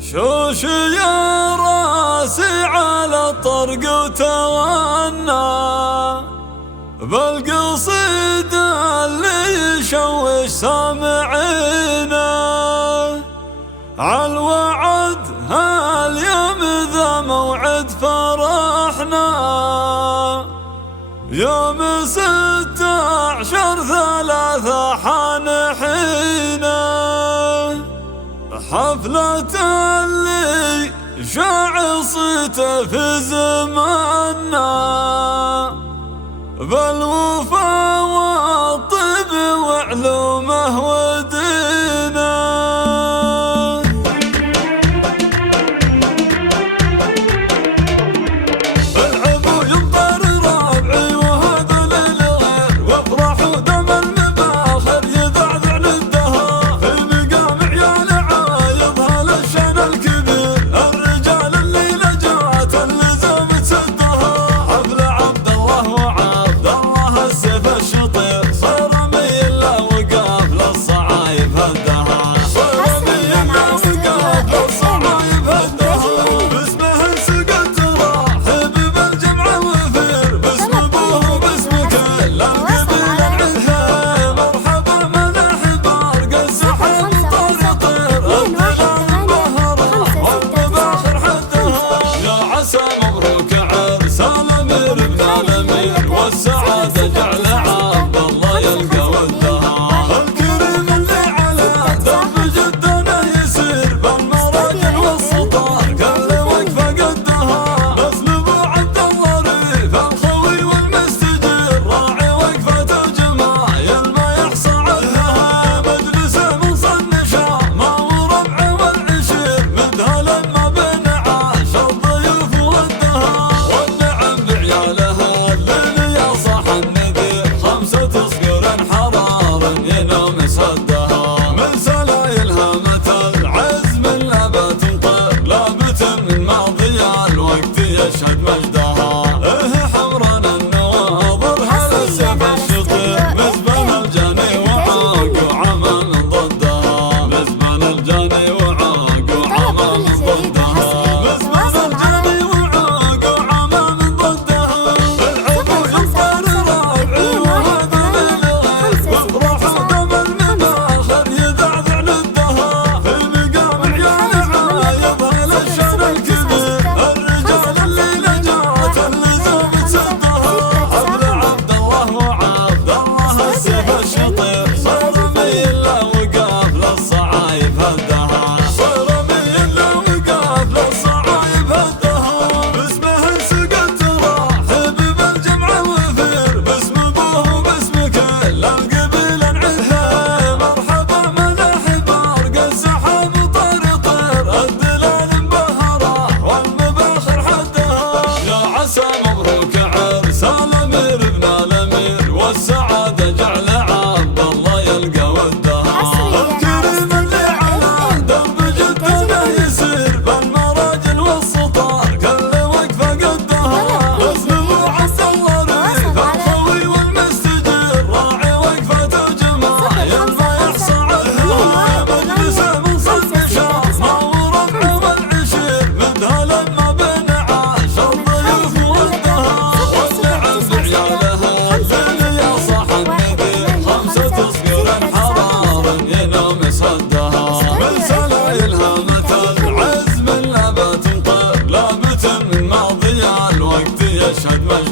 شوش يا راسي على الطرق وتغنى بالقصيد اللي يشوش سامعينا عالوعد هاليوم ذا موعد فرحنا يوم 16/3 حانحينا حفلة اللي شاع صيته في زماننا بالوفا والطب وعلومه ودينا العبوا يمطر ربعي وهذا للغير وافرحوا دم المباخر يذعذع للدهر في مقام عيال عايضها للشان الكبير الرجال الليلة جات اللزام تسدها حفل عبد الله وعبد الله السيف الشطير صار ميل له وقاف للصعايب هدها صار ميل له وقاف للصعايب هدها باسمه انسقت راحب بالجمع وفير باسم ابوه وباسم كل القبيله العذها مرحبا منح بارق السحب طار طير الظلال بهره والمباخر حدها يا عسى مبروك عرس الامير ابن الامير والسعاده جعل عبد الله يلقى ودها الكريم اللي على درب جدنا يسير بالمراجل والسطار كل وقفه قدها نسل ابو عبد الله ريف الخوي والمستجير راعي وقفه الجمايل ما يحصى عنها مجلسه من صن شامه وربعه والعشير مدها لما بين عاش الضيوف ودها والنعم بعيالها الليل يا صاح النذير 5 صقر حرار ينام سدها من سلايلها متى العزم لا تنطر لابت من ماضي الوقت يشهد مجدها حمران النواظر هذا السيف الشطير مزبن الجاني وعاق وعمى من ضدها مزبن الجاني وعاق وعمى من ضدها مزبن الجاني وعاق وعمى من ضدها العبوا يمطر ربعي وهذا للغير وافرحوا دم المباخر يذعذع للدهر في مقام عيال عايضها للشان الكبير الرجال الليلة جات اللزام تسدها حفل عبد الله وعبد الله السيف الشطير صار ميل له وقاف للصعايب هدها صار ميل له وقاف للصعايب هدها باسمه انسقت راحب بالجمع وفير باسم ابوه وباسم كل القبيله العذها مرحبا منح بارق السحاب طير طير الدلال مبهره والمباخر حدها يا عسى مبروك عرس الامير ابن الامير والسعاده جعل عبد الله يلقى ودها الكريم اللي على درب جدنا يسير بالمراجل والسطار كل وقفه قدها باسم ابو عبد الله ريف الخوي والمستجير راعي وقفه الجمايل ما يحصى عنها مجلسه من صن شامه وربعه والعشير مدها لما بين عاش الضيوف ودها والنعم بعيالها الليل يا صاح النذير 5 صقر حرار ينام سدها من سلايلها متى العزم لا تنطر لابت من ماضي الوقت يشهد مجدها